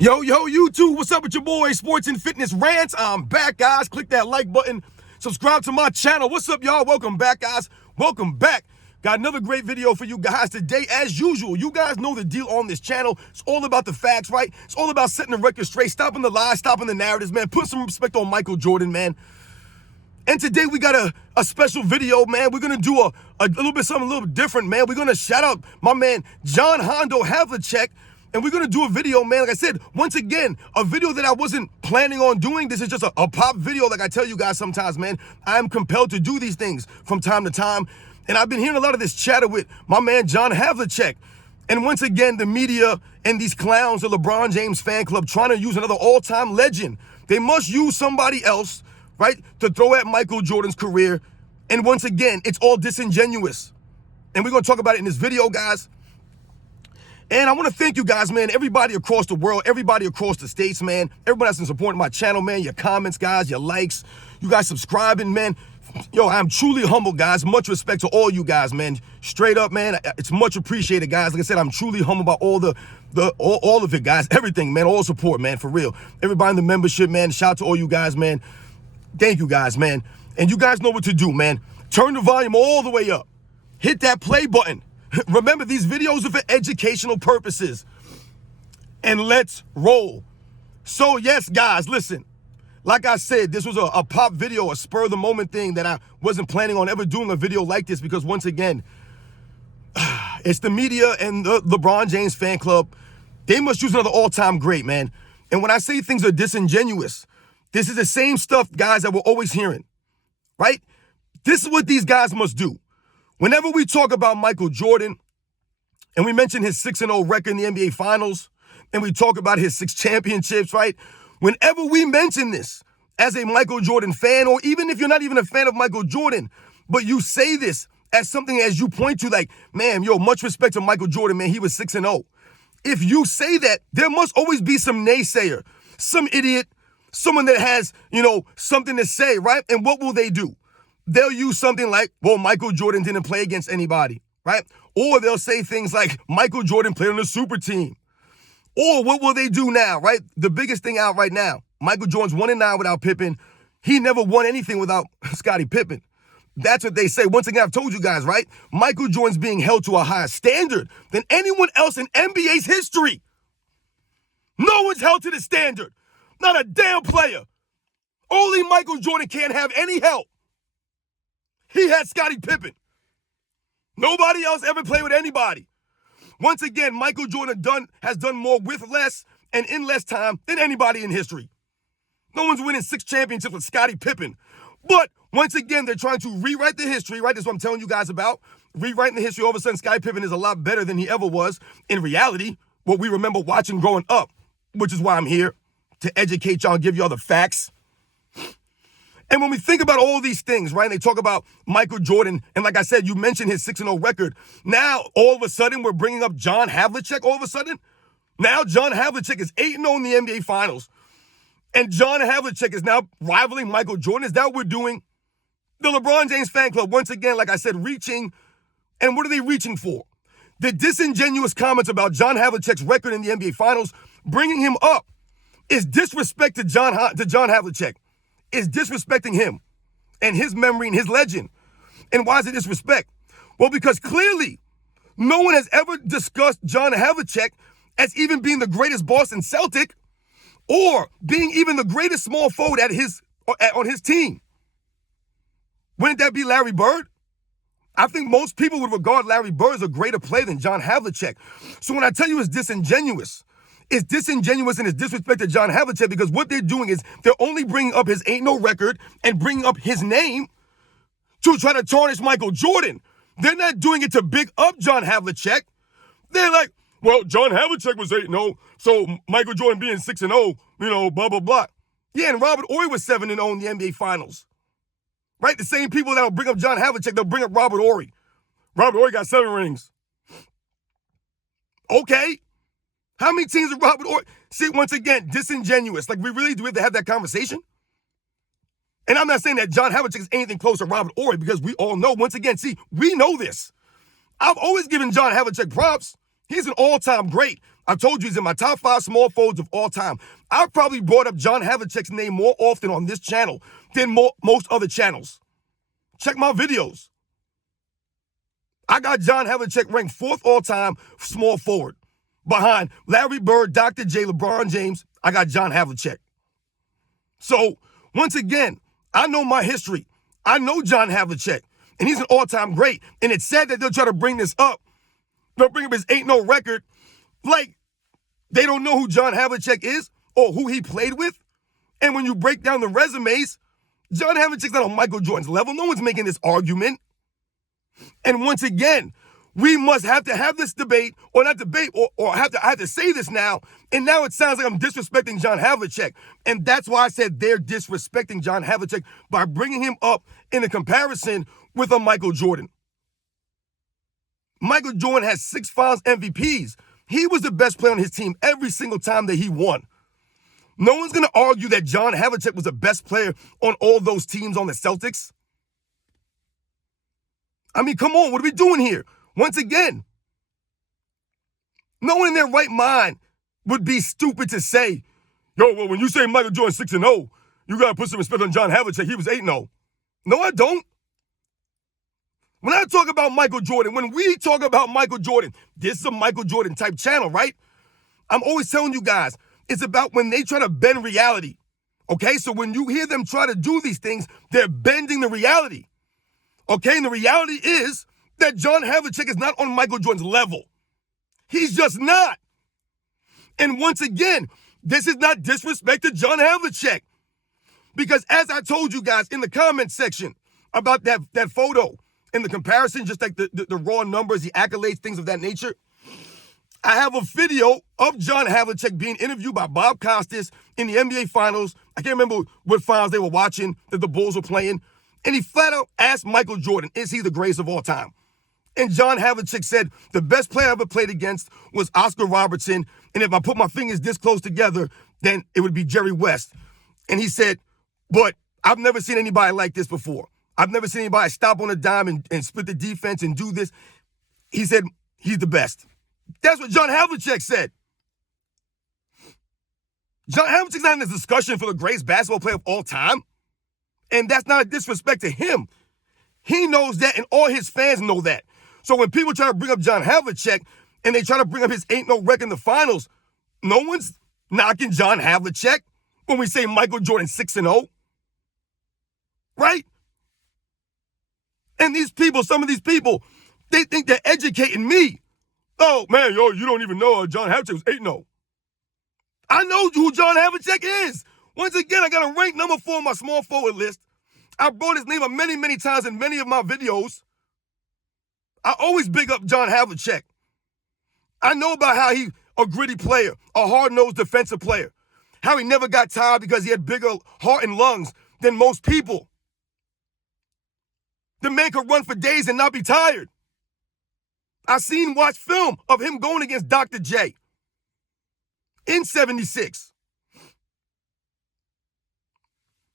Yo, YouTube, what's up with your boy, Sports and Fitness Rants? I'm back, guys. Click that like button. Subscribe to my channel. What's up, y'all? Welcome back, guys. Welcome back. Got another great video for you guys today. As usual, you guys know the deal on this channel. It's all about the facts, right? It's all about setting the record straight, stopping the lies, stopping the narratives, man. Put some respect on Michael Jordan, man. And today we got a special video, man. We're going to do a little bit something a little different, man. We're going to shout out my man, John Hondo Havlicek. And we're going to do a video, man. Like I said, once again, a video that I wasn't planning on doing. This is just a pop video. Like I tell you guys sometimes, man, I'm compelled to do these things from time to time. And I've been hearing a lot of this chatter with my man, John Havlicek. And once again, the media and these clowns, the LeBron James fan club, trying to use another all-time legend. They must use somebody else, right, to throw at Michael Jordan's career. And once again, it's all disingenuous. And we're going to talk about it in this video, guys. And I want to thank you guys, man, everybody across the world, everybody across the states, man, everybody that's been supporting my channel, man, your comments, guys, your likes, you guys subscribing, man. Yo, I'm truly humble, guys. Much respect to all you guys, man. Straight up, man, it's much appreciated, guys. Like I said, I'm truly humble about all all of it, guys. Everything, man, all support, man, for real. Everybody in the membership, man, shout out to all you guys, man. Thank you guys, man. And you guys know what to do, man. Turn the volume all the way up. Hit that play button. Remember, these videos are for educational purposes. And let's roll. So, yes, guys, listen. Like I said, this was a pop video, a spur-of-the-moment thing that I wasn't planning on ever doing a video like this because, once again, it's the media and the LeBron James fan club. They must use another all-time great, man. And when I say things are disingenuous, this is the same stuff, guys, that we're always hearing, right? This is what these guys must do. Whenever we talk about Michael Jordan and we mention his 6-0 record in the NBA Finals and we talk about his 6 championships, right? Whenever we mention this as a Michael Jordan fan, or even if you're not even a fan of Michael Jordan, but you say this as something as you point to like, man, yo, much respect to Michael Jordan, man, he was 6-0. If you say that, there must always be some naysayer, some idiot, someone that has, something to say, right? And what will they do? They'll use something like, well, Michael Jordan didn't play against anybody, right? Or they'll say things like, Michael Jordan played on the super team. Or what will they do now, right? The biggest thing out right now, Michael Jordan's 1-9 without Pippen. He never won anything without Scottie Pippen. That's what they say. Once again, I've told you guys, right? Michael Jordan's being held to a higher standard than anyone else in NBA's history. No one's held to the standard. Not a damn player. Only Michael Jordan can't have any help. He had Scottie Pippen. Nobody else ever played with anybody. Once again, Michael Jordan has done more with less and in less time than anybody in history. No one's winning 6 championships with Scottie Pippen. But once again, they're trying to rewrite the history, right? That's what I'm telling you guys about. Rewriting the history. All of a sudden, Scottie Pippen is a lot better than he ever was. In reality, what we remember watching growing up, which is why I'm here, to educate y'all and give y'all the facts. And when we think about all these things, right, and they talk about Michael Jordan, and like I said, you mentioned his 6-0 record. Now, all of a sudden, we're bringing up John Havlicek all of a sudden. Now, John Havlicek is 8-0 in the NBA Finals. And John Havlicek is now rivaling Michael Jordan. Is that what we're doing? The LeBron James fan club, once again, like I said, reaching. And what are they reaching for? The disingenuous comments about John Havlicek's record in the NBA Finals, bringing him up, is disrespect to John Havlicek. Is disrespecting him and his memory and his legend. And why is it disrespect? Well, because clearly no one has ever discussed John Havlicek as even being the greatest Boston Celtic or being even the greatest small forward on his team. Wouldn't that be Larry Bird? I think most people would regard Larry Bird as a greater player than John Havlicek. So when I tell you it's disingenuous and it's disrespect to John Havlicek because what they're doing is they're only bringing up his 8-0 record and bringing up his name to try to tarnish Michael Jordan. They're not doing it to big up John Havlicek. They're like, well, John Havlicek was 8-0, so Michael Jordan being 6-0, blah, blah, blah. Yeah, and Robert Horry was 7-0 in the NBA Finals. Right? The same people that will bring up John Havlicek, they'll bring up Robert Horry. Robert Horry got 7 rings. Okay. How many teams did Robert Horry? See, once again, disingenuous. Like, we really do have to have that conversation? And I'm not saying that John Havlicek is anything close to Robert Horry because we all know, once again, see, we know this. I've always given John Havlicek props. He's an all-time great. I told you he's in my top 5 small forwards of all time. I've probably brought up John Havlicek's name more often on this channel than most other channels. Check my videos. I got John Havlicek ranked 4th all-time small forward. Behind Larry Bird, Dr. J, LeBron James, I got John Havlicek. So, once again, I know my history. I know John Havlicek, and he's an all-time great. And it's sad that they'll try to bring this up. They'll bring up his 8-0 record like they don't know who John Havlicek is or who he played with. And when you break down the resumes, John Havlicek's not on Michael Jordan's level. No one's making this argument. And once again, we must have to have this debate, or not debate, or I have to say this now. And now it sounds like I'm disrespecting John Havlicek. And that's why I said they're disrespecting John Havlicek by bringing him up in a comparison with a Michael Jordan. Michael Jordan has 6 Finals MVPs. He was the best player on his team every single time that he won. No one's going to argue that John Havlicek was the best player on all those teams on the Celtics. I mean, come on, what are we doing here? Once again, no one in their right mind would be stupid to say, yo, well, when you say Michael Jordan 6-0, you got to put some respect on John Havlicek. He was 8-0. No, I don't. When I talk about Michael Jordan, when we talk about Michael Jordan, this is a Michael Jordan type channel, right? I'm always telling you guys, it's about when they try to bend reality. Okay, so when you hear them try to do these things, they're bending the reality. Okay, and the reality is that John Havlicek is not on Michael Jordan's level. He's just not. And once again, this is not disrespect to John Havlicek. Because as I told you guys in the comment section about that photo and the comparison, just like the raw numbers, the accolades, things of that nature, I have a video of John Havlicek being interviewed by Bob Costas in the NBA Finals. I can't remember what finals they were watching that the Bulls were playing. And he flat out asked Michael Jordan, is he the greatest of all time? And John Havlicek said, the best player I ever played against was Oscar Robertson. And if I put my fingers this close together, then it would be Jerry West. And he said, but I've never seen anybody like this before. I've never seen anybody stop on a dime and split the defense and do this. He said, he's the best. That's what John Havlicek said. John Havlicek's not in this discussion for the greatest basketball player of all time. And that's not a disrespect to him. He knows that, and all his fans know that. So when people try to bring up John Havlicek and they try to bring up his 8-0 record in the finals, no one's knocking John Havlicek when we say Michael Jordan 6-0. Right? And these people, some of these people, they think they're educating me. Oh, man, yo, you don't even know John Havlicek was 8-0. I know who John Havlicek is. Once again, I got him ranked number 4 on my small forward list. I brought his name up many, many times in many of my videos. I always big up John Havlicek. I know about how he a gritty player, a hard-nosed defensive player, how he never got tired because he had bigger heart and lungs than most people. The man could run for days and not be tired. I watched film of him going against Dr. J in 76.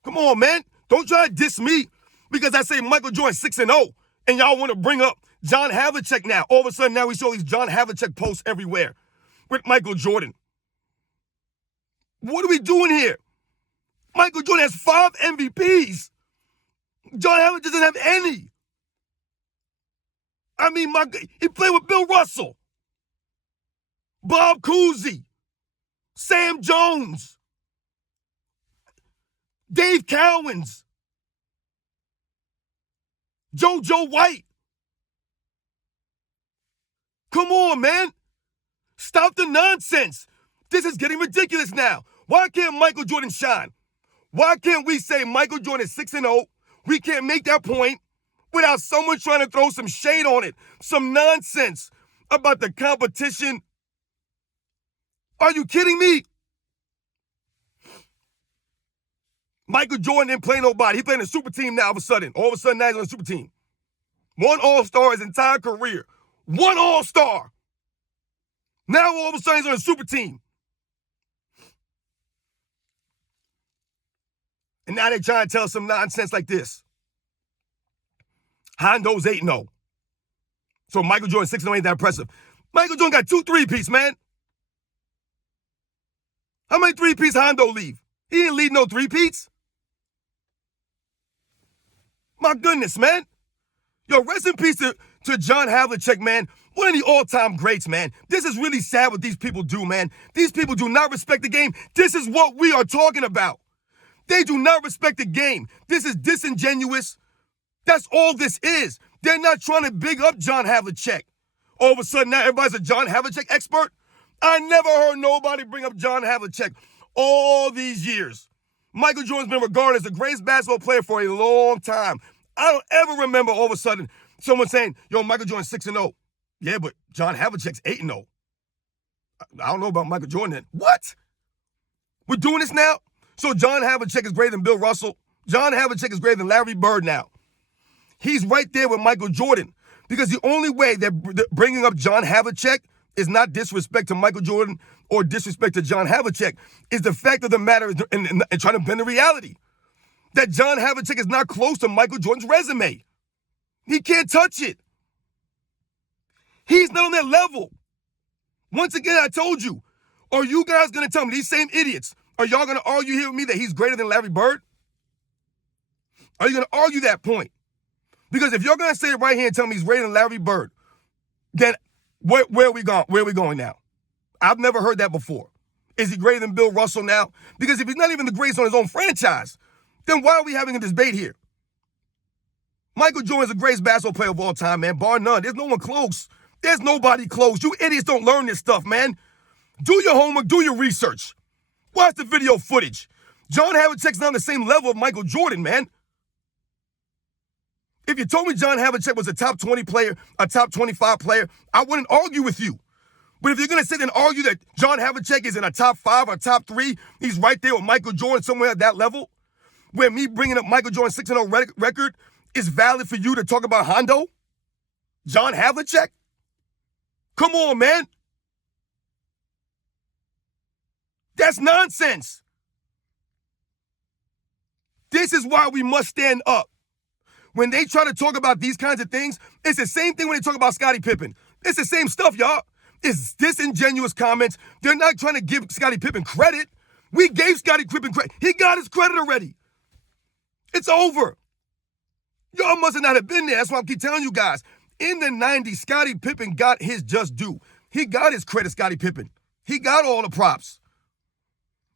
Come on, man. Don't try to diss me because I say Michael Jordan 6-0 and y'all want to bring up John Havlicek now. All of a sudden now we saw these John Havlicek posts everywhere with Michael Jordan. What are we doing here? Michael Jordan has 5 MVPs. John Havlicek doesn't have any. I mean, he played with Bill Russell, Bob Cousy, Sam Jones, Dave Cowens, JoJo White. Come on, man. Stop the nonsense. This is getting ridiculous now. Why can't Michael Jordan shine? Why can't we say Michael Jordan is 6-0? We can't make that point without someone trying to throw some shade on it, some nonsense about the competition. Are you kidding me? Michael Jordan didn't play nobody. He playing a super team now all of a sudden. All of a sudden now he's on a super team. 1 All-Star his entire career. 1 All-Star. Now all of a sudden he's on a super team. And now they're trying to tell us some nonsense like this. Hondo's 8-0. So Michael Jordan 6-0 ain't that impressive. Michael Jordan got 2 3-peats, man. three-peats Hondo leave? He didn't leave no three-peats. My goodness, man. Yo, rest in peace to John Havlicek, man. One of the all-time greats, man. This is really sad what these people do, man. These people do not respect the game. This is what we are talking about. They do not respect the game. This is disingenuous. That's all this is. They're not trying to big up John Havlicek. All of a sudden now everybody's a John Havlicek expert. I never heard nobody bring up John Havlicek all these years. Michael Jordan's been regarded as the greatest basketball player for a long time. I don't ever remember all of a sudden someone saying, yo, Michael Jordan's 6-0. Yeah, but John Havlicek's 8-0. I don't know about Michael Jordan then. What? We're doing this now? So John Havlicek is greater than Bill Russell. John Havlicek is greater than Larry Bird now. He's right there with Michael Jordan. Because the only way they're bringing up John Havlicek is not disrespect to Michael Jordan or disrespect to John Havlicek, is the fact of the matter and trying to bend the reality that John Havlicek is not close to Michael Jordan's resume. He can't touch it. He's not on that level. Once again, I told you, are you guys going to tell me, these same idiots, are y'all going to argue here with me that he's greater than Larry Bird? Are you going to argue that point? Because if you're going to say it right here and tell me he's greater than Larry Bird, then where are we going? Where are we going now? I've never heard that before. Is he greater than Bill Russell now? Because if he's not even the greatest on his own franchise, then why are we having a debate here? Michael Jordan's the greatest basketball player of all time, man, bar none. There's no one close. There's nobody close. You idiots don't learn this stuff, man. Do your homework, do your research. Watch the video footage. John Havlicek's not on the same level of Michael Jordan, man. If you told me John Havlicek was a top 20 player, a top 25 player, I wouldn't argue with you. But if you're going to sit and argue that John Havlicek is in a top 5 or top 3, he's right there with Michael Jordan somewhere at that level, where me bringing up Michael Jordan's 6-0 record is valid for you to talk about Hondo? John Havlicek? Come on, man. That's nonsense. This is why we must stand up. When they try to talk about these kinds of things, it's the same thing when they talk about Scottie Pippen. It's the same stuff, y'all. It's disingenuous comments. They're not trying to give Scottie Pippen credit. We gave Scottie Pippen credit. He got his credit already. It's over. Y'all must not have been there. That's why I keep telling you guys. In the 90s, Scottie Pippen got his just due. He got his credit, Scottie Pippen. He got all the props.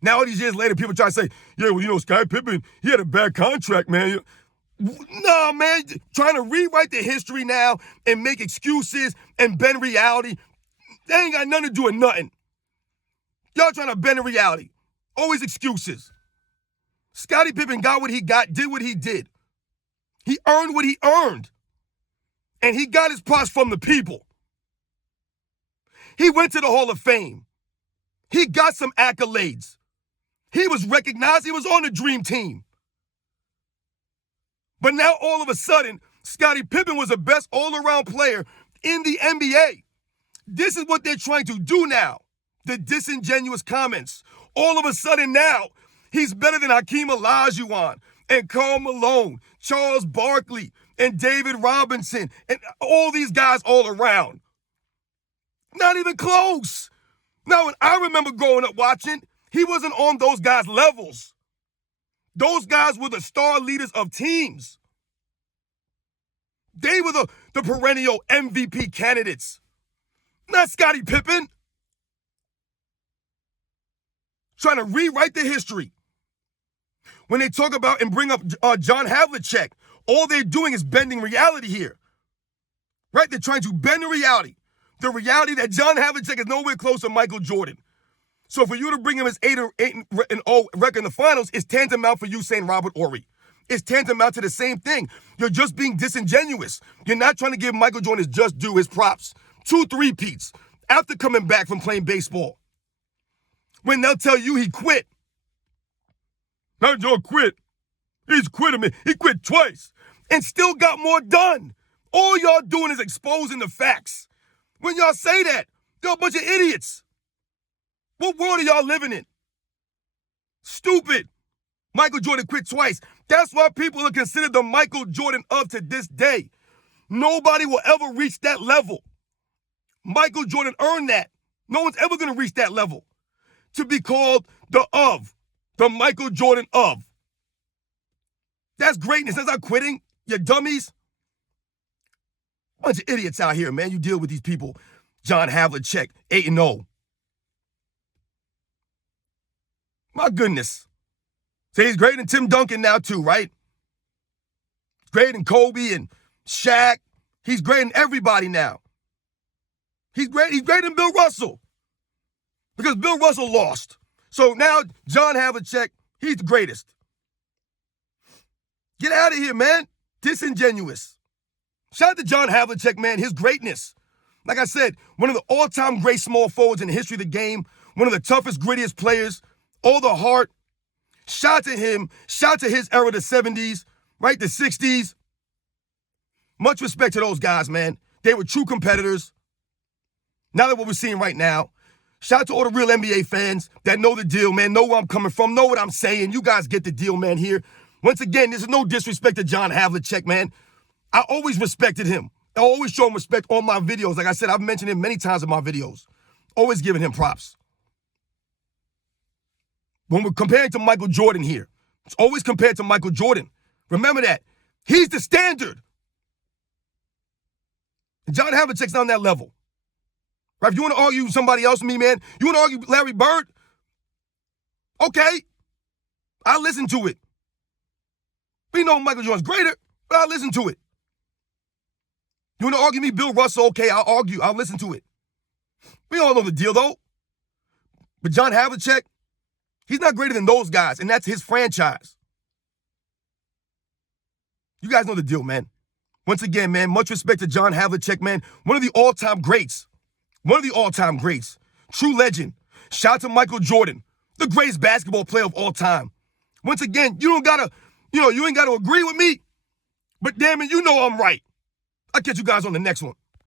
Now, all these years later, people try to say, yeah, well, you know, Scottie Pippen, he had a bad contract, man. No, man, trying to rewrite the history now and make excuses and bend reality, they ain't got nothing to do with nothing. Y'all trying to bend the reality. Always excuses. Scottie Pippen got what he got, did what he did. He earned what he earned. And he got his props from the people. He went to the Hall of Fame. He got some accolades. He was recognized. He was on the dream team. But now all of a sudden, Scottie Pippen was the best all-around player in the NBA. This is what they're trying to do now. The disingenuous comments. All of a sudden now, he's better than Hakeem Olajuwon and Karl Malone, Charles Barkley, and David Robinson, and all these guys all around. Not even close. Now, when I remember growing up watching, he wasn't on those guys' levels. Those guys were the star leaders of teams. They were the perennial MVP candidates. Not Scottie Pippen. Trying to rewrite the history. When they talk about and bring up John Havlicek, all they're doing is bending reality here. Right? They're trying to bend the reality. The reality that John Havlicek is nowhere close to Michael Jordan. So for you to bring him as 8-0 record in the finals is tantamount for you saying Robert Horry. It's tantamount to the same thing. You're just being disingenuous. You're not trying to give Michael Jordan his just due, his props. 2 3-peats after coming back from playing baseball. When they'll tell you he quit. Not Joe quit. He's quit him. He quit twice and still got more done. All y'all doing is exposing the facts. When y'all say that, you're a bunch of idiots. What world are y'all living in? Stupid. Michael Jordan quit twice. That's why people are considered the Michael Jordan of to this day. Nobody will ever reach that level. Michael Jordan earned that. No one's ever going to reach that level. To be called The Michael Jordan of. That's greatness. That's not quitting. You dummies. Bunch of idiots out here, man. You deal with these people. John Havlicek, 8-0. My goodness. Say he's greater than Tim Duncan now too, right? He's greater than Kobe and Shaq. He's greater than everybody now. He's greater than Bill Russell. Because Bill Russell lost. So now John Havlicek, he's the greatest. Get out of here, man. Disingenuous. Shout out to John Havlicek, man. His greatness. Like I said, one of the all-time great small forwards in the history of the game. One of the toughest, grittiest players. All the heart. Shout out to him. Shout out to his era, the 70s, right? The 60s. Much respect to those guys, man. They were true competitors. Now that what we're seeing right now. Shout out to all the real NBA fans that know the deal, man. Know where I'm coming from. Know what I'm saying. You guys get the deal, man, here. Once again, this is no disrespect to John Havlicek, man. I always respected him. I always show him respect on my videos. Like I said, I've mentioned him many times in my videos. Always giving him props. When we're comparing to Michael Jordan here, it's always compared to Michael Jordan. Remember that. He's the standard. And John Havlicek's not on that level. Right? If you want to argue somebody else with me, man, you want to argue Larry Bird? Okay. I'll listen to it. We know Michael Jordan's greater, but I'll listen to it. You want to argue me, Bill Russell? Okay, I'll argue. I'll listen to it. We all know the deal, though. But John Havlicek, he's not greater than those guys, and that's his franchise. You guys know the deal, man. Once again, man, much respect to John Havlicek, man. One of the all-time greats. One of the all-time greats. True legend. Shout out to Michael Jordan, the greatest basketball player of all time. Once again, you ain't got to agree with me, but damn it, you know I'm right. I'll catch you guys on the next one.